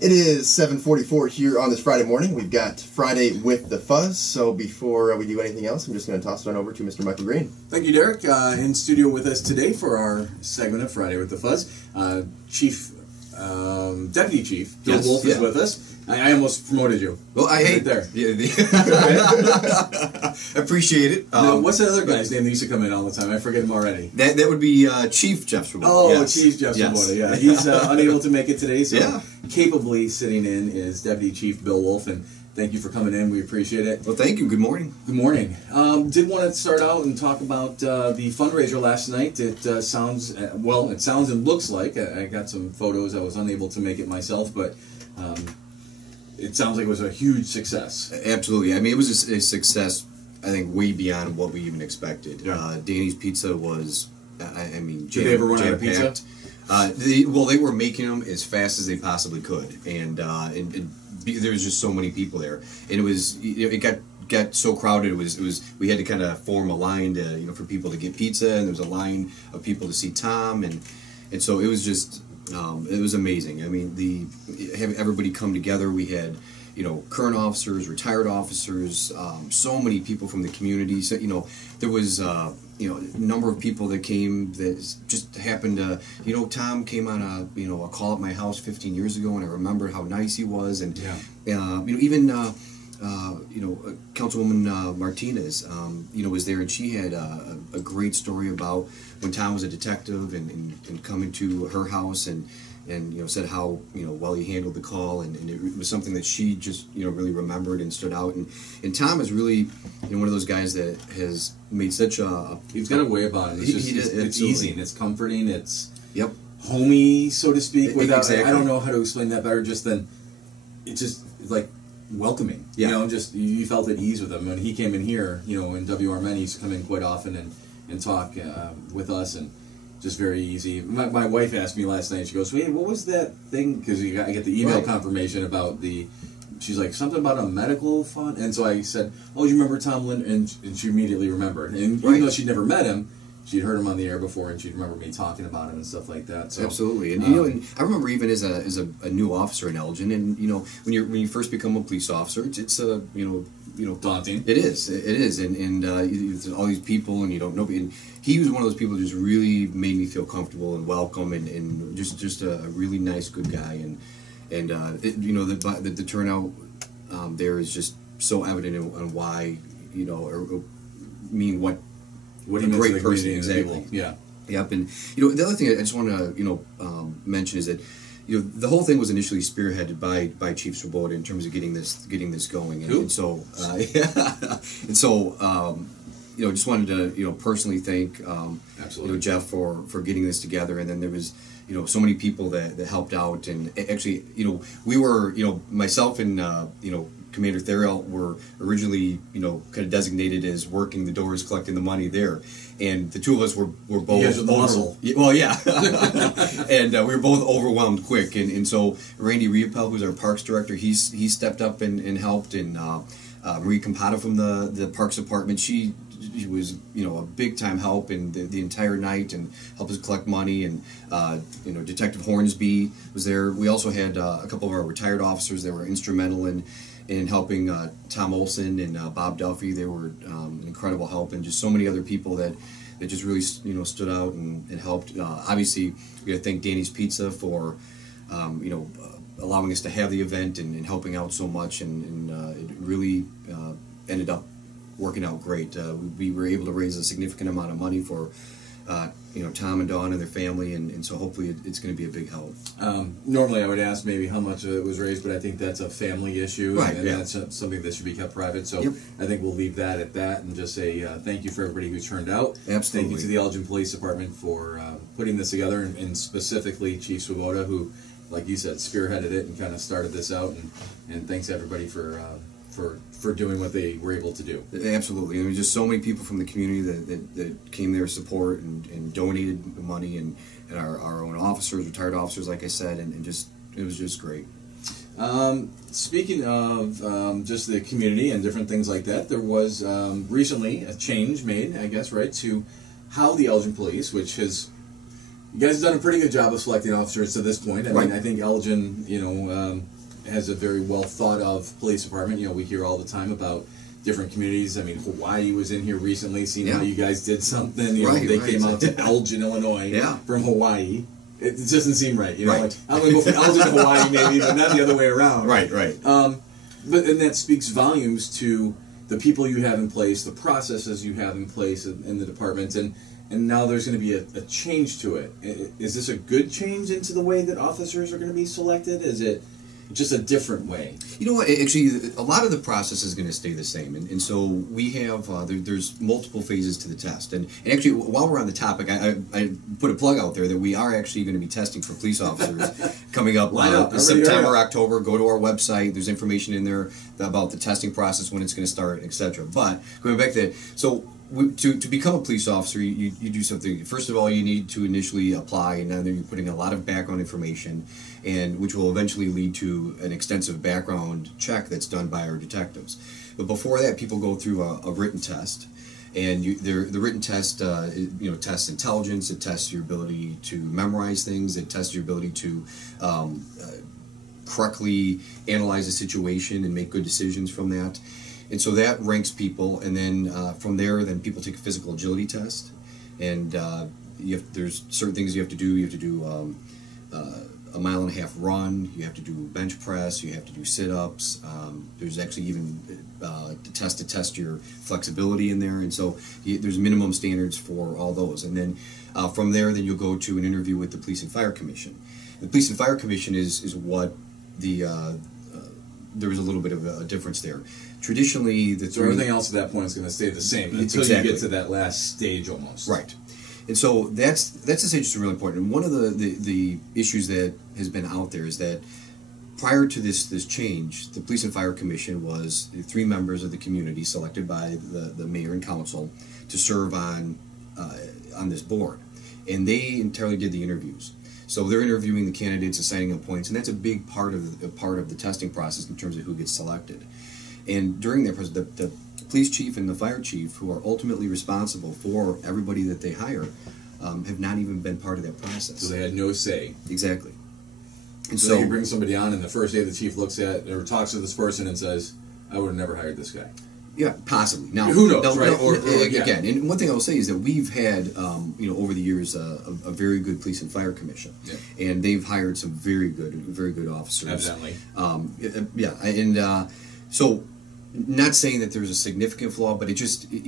It is 7:44 here on this Friday morning. We've got Friday with the Fuzz. So before we do anything else, I'm just going to toss it on over to Mr. Michael Greene. Thank you, Derek. In studio with us today for our segment of Friday with the Fuzz, Deputy Chief Bill Wolf is with us. I almost promoted you. Well, I hate there. Appreciate it. What's that other guy's name that used to come in all the time? I forget him already. That would be Chief Jeff Swoboda. Oh, yes. Chief Jeff Swoboda, yeah. He's unable to make it today, so capably sitting in is Deputy Chief Bill Wolf, and thank you for coming in. We appreciate it. Well, thank you. Good morning. Good morning. Did want to start out and talk about the fundraiser last night. It sounds and looks like, I got some photos. I was unable to make it myself, but it sounds like it was a huge success. Absolutely. I mean, it was a success, I think, way beyond what we even expected. Yeah. Danny's Pizza was, I mean, did they ever run out of pizza? They were making them as fast as they possibly could, and there was just so many people there, and it got so crowded. It was we had to kind of form a line to for people to get pizza, and there was a line of people to see Tom, and so it was just. It was amazing. I mean, having everybody come together. We had, current officers, retired officers, so many people from the community. So, there was, a number of people that came that just happened to, Tom came on a call at my house 15 years ago, and I remember how nice he was, and even. Councilwoman Martinez, was there, and she had a great story about when Tom was a detective and coming to her house and said how well he handled the call, and it was something that she just really remembered and stood out, and Tom is really one of those guys that has made such a he's got a way about it. It's easy and it's comforting. It's yep homey, so to speak. Without exactly. I don't know how to explain that better. Just then, it's just like welcoming. Just you felt at ease with him. When he came in here, in WRMN, he used to come in quite often and talk with us, and just very easy. My wife asked me last night, she goes, "Hey, what was that thing?" Because I get the email confirmation about she's like, something about a medical fund, and so I said, "Oh, you remember Tom Linder?" And she immediately remembered. And even though she'd never met him, she'd heard him on the air before, and she'd remember me talking about him and stuff like that. So, absolutely, and and I remember even as a new officer in Elgin, and when you first become a police officer, it's daunting. It is, and there's all these people, and you don't know. And he was one of those people who just really made me feel comfortable and welcome, and just a really nice, good guy, and the turnout there is just so evident on why what a great person, exactly. Yeah. Yep. And the other thing I just want to mention is that the whole thing was initially spearheaded by Chief Swoboda in terms of getting this going, and so just wanted to personally thank Jeff for getting this together, and then there was so many people that helped out, and actually we were myself and Commander Theriault were originally, kind of designated as working the doors, collecting the money there, and the two of us were both. You guys were the muscle. Well, yeah, and we were both overwhelmed quick, and so Randy Riepel, who's our Parks Director, he stepped up and helped, and Marie Campata from the Parks Department, she was a big time help in the entire night and helped us collect money, and Detective Hornsby was there. We also had a couple of our retired officers that were instrumental in helping Tom Olson and Bob Duffy. They were an incredible help, and just so many other people that just really stood out and helped. Obviously, we got to thank Danny's Pizza for allowing us to have the event and helping out so much, and it really ended up working out great. We were able to raise a significant amount of money for Tom and Dawn and their family, and so hopefully it's going to be a big help. Normally I would ask maybe how much it was raised, but I think that's a family issue, right, and that's something that should be kept private, so I think we'll leave that at that and just say thank you for everybody who turned out. Absolutely. Thank you to the Elgin Police Department for putting this together, and specifically Chief Swoboda, who, like you said, spearheaded it and kind of started this out, and thanks everybody for doing what they were able to do. Absolutely. There were just so many people from the community that came there to support and donated money, and our own officers, retired officers, like I said, and it was just great. Speaking of just the community and different things like that, there was recently a change made, I guess, right, to how the Elgin Police, which has you guys have done a pretty good job of selecting officers to this point. I Right. mean, I think Elgin, has a very well thought of police department. We hear all the time about different communities. I mean, Hawaii was in here recently, seeing how you guys did something. They came out to Elgin, Illinois from Hawaii. It just doesn't seem right. Like, I'm going to go from Elgin to Hawaii maybe, but not the other way around. Right. And that speaks volumes to the people you have in place, the processes you have in place in the department, and now there's going to be a change to it. Is this a good change into the way that officers are going to be selected? Is it just a different way? You know what? Actually, a lot of the process is going to stay the same, and so we have there's multiple phases to the test. And actually, while we're on the topic, I put a plug out there that we are actually going to be testing for police officers coming up September, October. Go to our website. There's information in there about the testing process, when it's going to start, etc. But going back to to become a police officer, you do something. First of all, you need to initially apply, and then you're putting a lot of background information, and which will eventually lead to an extensive background check that's done by our detectives. But before that, people go through a written test, and the written test tests intelligence. It tests your ability to memorize things. It tests your ability to correctly analyze a situation and make good decisions from that. And so that ranks people, and then from there, then people take a physical agility test, and there's certain things you have to do. You have to do a 1.5 mile run. You have to do bench press. You have to do sit-ups. There's actually even to test your flexibility in there, and so there's minimum standards for all those. And then from there, then you'll go to an interview with the Police and Fire Commission. The Police and Fire Commission is what there was a little bit of a difference there. Traditionally, so everything else at that point is going to stay the same until you get to that last stage almost. Right. And so that's the stage that's really important. And one of the issues that has been out there is that prior to this change, the Police and Fire Commission was 3 members of the community selected by the mayor and council to serve on this board, and they entirely did the interviews. So they're interviewing the candidates, assigning them points, and that's a big part of the testing process in terms of who gets selected. And during that process, the police chief and the fire chief, who are ultimately responsible for everybody that they hire, have not even been part of that process. So they had no say. Exactly. And so you bring somebody on, and the first day the chief looks at or talks to this person and says, "I would have never hired this guy." Yeah, possibly. Now, who knows, right? Or again, and one thing I will say is that we've had, over the years, a very good police and fire commission, and they've hired some very good officers. Evidently. So, not saying that there's a significant flaw, but it just, it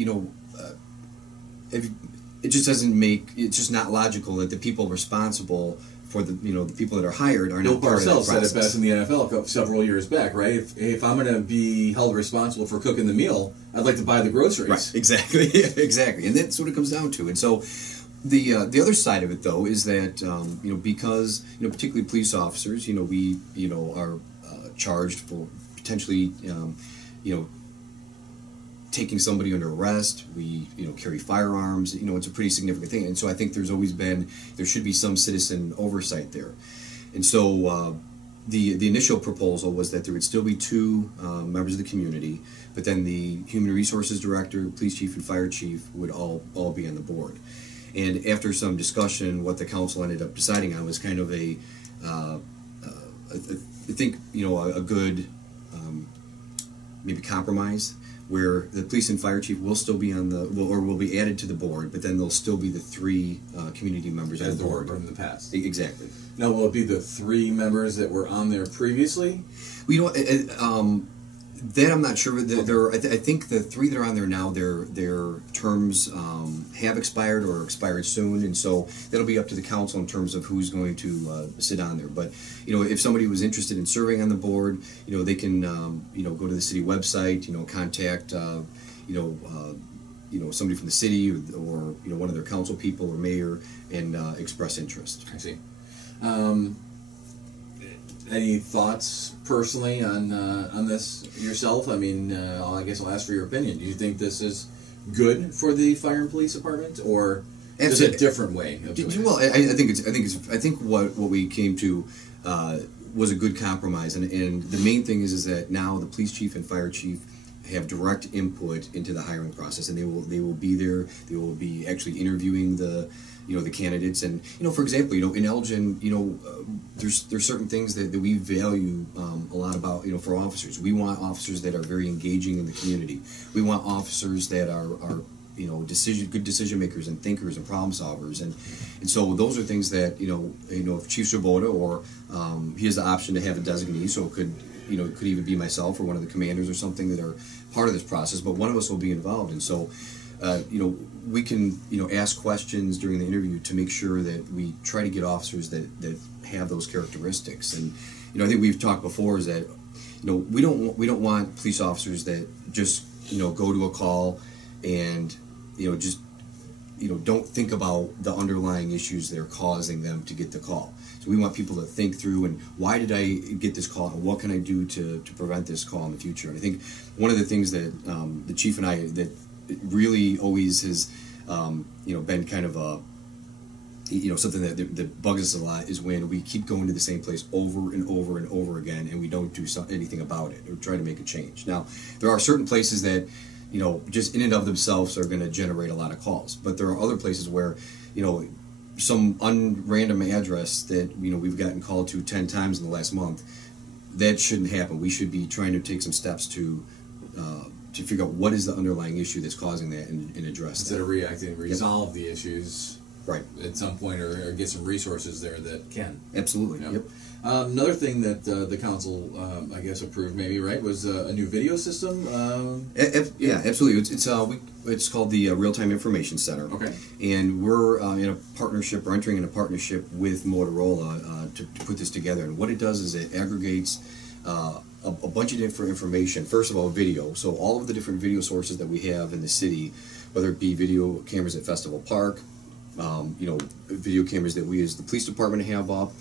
just doesn't make. It's just not logical that the people responsible for the people that are hired are not part of that process. Bill Parcells said it best in the NFL several years back, right? If I'm going to be held responsible for cooking the meal, I'd like to buy the groceries. Right. Exactly. Exactly. And that's what it comes down to. And so the other side of it, though, is that because particularly police officers, we are charged for potentially taking somebody under arrest. We carry firearms. It's a pretty significant thing, and so I think there should be some citizen oversight there. And so the initial proposal was that there would still be 2 members of the community, but then the human resources director, police chief, and fire chief would all be on the board. And after some discussion, what the council ended up deciding on was kind of a good maybe compromise, where the police and fire chief will still be will be added to the board, but then there'll still be the 3 community members on the board from the past. Exactly. Now, will it be the 3 members that were on there previously? Well, that I'm not sure. I think the 3 that are on there now, their terms have expired or expired soon, and so that'll be up to the council in terms of who's going to sit on there. But if somebody was interested in serving on the board, they can go to the city website, contact somebody from the city or one of their council people or mayor and express interest. I see. Any thoughts personally on this yourself? I mean, I guess I'll ask for your opinion. Do you think this is good for the fire and police department, or is it a different way of doing it? Well, I think what we came to was a good compromise, and the main thing is that now the police chief and fire chief have direct input into the hiring process, and they will be there. They will be actually interviewing the candidates. And for example, in Elgin, there's certain things that we value a lot about for officers. We want officers that are very engaging in the community. We want officers that are good decision makers and thinkers and problem solvers, and so those are things that if Chief Swoboda, or he has the option to have a designee, so it could even be myself or one of the commanders or something that are part of this process, but one of us will be involved. And so we can ask questions during the interview to make sure that we try to get officers that have those characteristics. And I think we've talked before is that we don't want police officers that just go to a call and just don't think about the underlying issues that are causing them to get the call. So we want people to think through, and why did I get this call, and what can I do to prevent this call in the future? And I think one of the things that the chief and I, that really always has been kind of a something that bugs us a lot, is when we keep going to the same place over and over and over again, and we don't do anything about it or try to make a change. Now, there are certain places that just in and of themselves are going to generate a lot of calls. But there are other places where, some random address that, we've gotten called to 10 times in the last month, that shouldn't happen. We should be trying to take some steps to figure out what is the underlying issue that's causing that and address Instead that. of reacting, resolve the issues right at some point, or get some resources there that can. Absolutely. Yep. Another thing that the council, I guess, approved maybe, right, was a new video system. Yeah, absolutely. It's called the Real-Time Information Center. Okay. And we're in a partnership, or entering in a partnership with Motorola to put this together. And what it does is it aggregates a bunch of different information. First of all, video. So all of the different video sources that we have in the city, whether it be video cameras at Festival Park, video cameras that we as the police department have up.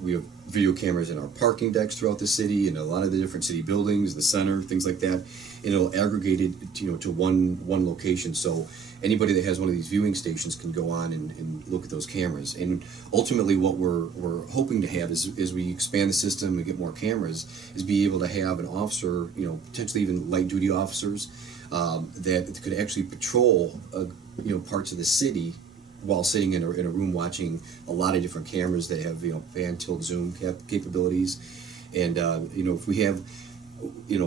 We have video cameras in our parking decks throughout the city, and a lot of the different city buildings, the center, things like that. And it'll aggregate it to one location. So anybody that has one of these viewing stations can go on and look at those cameras. And ultimately, what we're hoping to have is, as we expand the system and get more cameras, is be able to have an officer, potentially even light duty officers, that could actually patrol parts of the city while sitting in a room watching a lot of different cameras that have pan, tilt, zoom capabilities. And if we have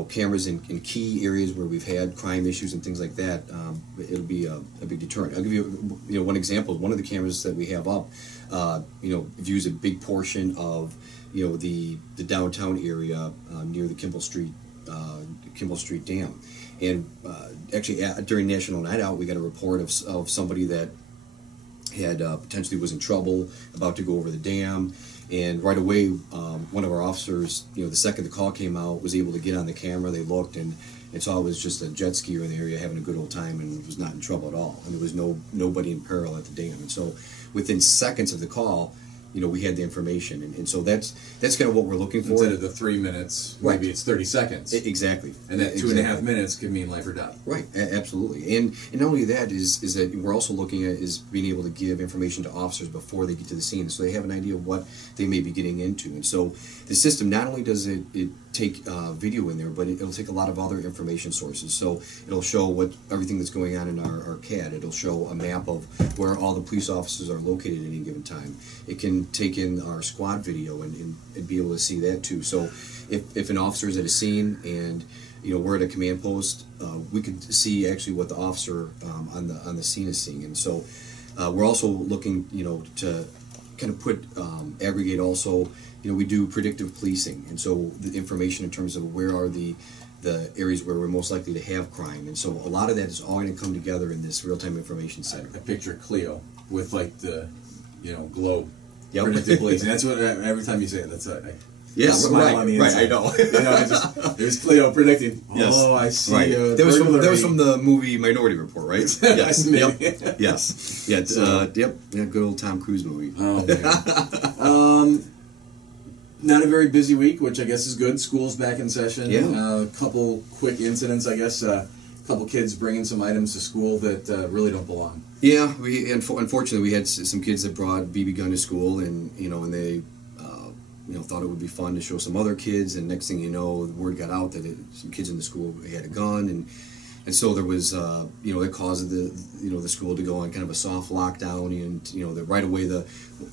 cameras in key areas where we've had crime issues and things like that, it'll be a big deterrent. I'll give you one example. One of the cameras that we have up views a big portion of the downtown area near the Kimball Street Dam. And actually during National Night Out, we got a report of somebody that had potentially was in trouble, about to go over the dam, and right away one of our officers, the second the call came out, was able to get on the camera. They looked and saw it was just a jet skier in the area having a good old time and was not in trouble at all, and there was nobody in peril at the dam. And so within seconds of the call, we had the information, and so that's kind of what we're looking for. Instead of the 3 minutes, maybe it's 30 seconds. Exactly. And that 2.5 minutes could mean life or death. Right, absolutely. And not only that is that we're also looking at is being able to give information to officers before they get to the scene, so they have an idea of what they may be getting into. And so the system, not only does it take video in there, but it'll take a lot of other information sources. So it'll show everything that's going on in our CAD. It'll show a map of where all the police officers are located at any given time. It can take in our squad video and be able to see that too. So if an officer is at a scene and we're at a command post, we can see actually what the officer on the scene is seeing. And so we're also looking to kind of aggregate also. We do predictive policing, and so the information in terms of where are the areas where we're most likely to have crime. And so a lot of that is all going to come together in this real-time information center. I picture Cleo with like the globe. Yep. Predictive policing. That's what every time you say it. That's yeah, smile on the inside. Right, I know. There's Cleo predicting. Yes. Oh, I see. Right. That was from the movie Minority Report, right? Yes. Yep. Yes. Yeah. Yep. Yeah. Good old Tom Cruise movie. Oh man. Not a very busy week, which I guess is good. School's back in session. Yeah. A couple quick incidents, I guess. A couple kids bringing some items to school that really don't belong. Yeah. Unfortunately we had some kids that brought BB gun to school, and and they thought it would be fun to show some other kids, and next thing you know, the word got out that some kids in the school had a gun, and so there was, it caused the school to go on kind of a soft lockdown, and right away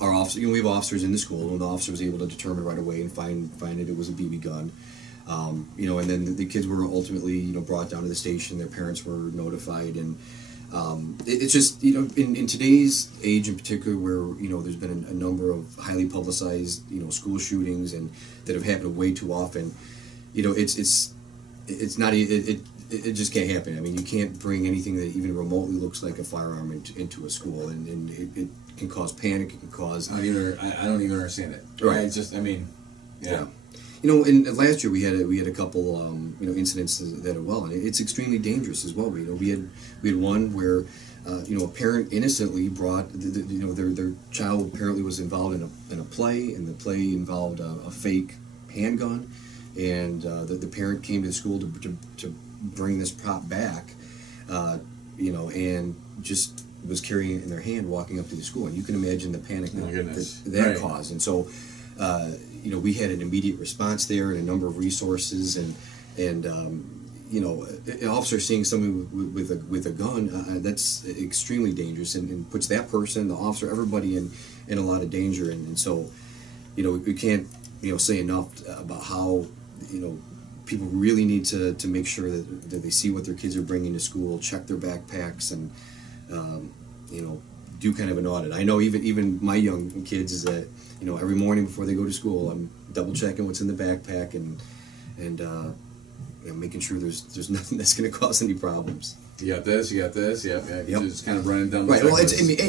our officer, we have officers in the school, and the officer was able to determine right away and find that it was a BB gun, and then the kids were ultimately brought down to the station. Their parents were notified, and it's just in today's age in particular, where there's been a number of highly publicized school shootings and that have happened way too often. It just can't happen. I mean, you can't bring anything that even remotely looks like a firearm into a school, and it can cause panic. It can cause. I don't even understand it. Right. It's just, yeah. And last year we had a couple incidents that are and it's extremely dangerous as well. We had one where a parent innocently brought their child apparently was involved in a play, and the play involved a fake handgun, and the parent came to the school to bring this prop back, and just was carrying it in their hand walking up to the school, and you can imagine the panic that caused. And so we had an immediate response there and a number of resources, and an officer seeing somebody with a gun, that's extremely dangerous, and puts that person, the officer, everybody in a lot of danger. And so we can't say enough about how people really need to make sure that they see what their kids are bringing to school, check their backpacks, and do kind of an audit. I know even my young kids is that every morning before they go to school, I'm double checking what's in the backpack and making sure there's nothing that's going to cause any problems. You got this, yep. Just kind of running down the right. Well,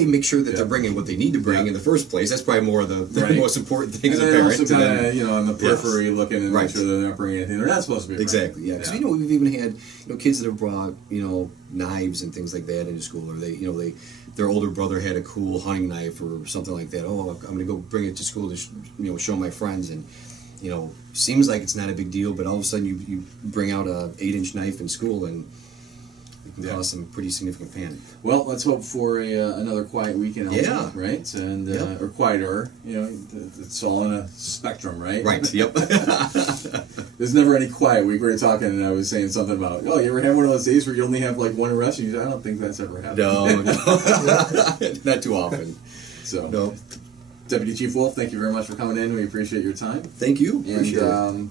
make sure that they're bringing what they need to bring in the first place. That's probably more the most important thing as a parent. Also kind of, on the periphery looking and make sure they're not bringing anything they're not supposed to be bringing. Exactly, yeah. Because we've even had kids that have brought knives and things like that into school, or their older brother had a cool hunting knife or something like that. Oh, I'm going to go bring it to school to show my friends, and seems like it's not a big deal, but all of a sudden you bring out a 8-inch knife in school, and it can cause some pretty significant panic. Well, let's hope for another quiet week in Elgin, right? And or quieter. It's all in a spectrum, right? Right. Yep. There's never any quiet week. We were talking, and I was saying something about, you ever have one of those days where you only have like one arrest? And you say, I don't think that's ever happened. No, not too often. So, no. Deputy Chief Wolf, thank you very much for coming in. We appreciate your time. Thank you. Appreciate it.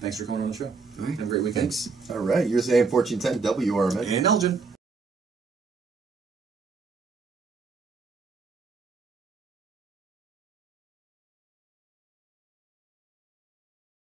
Thanks for coming on the show. All right. Have a great weekend. Thanks. All right. You're saying 1410 WRMN. And Elgin.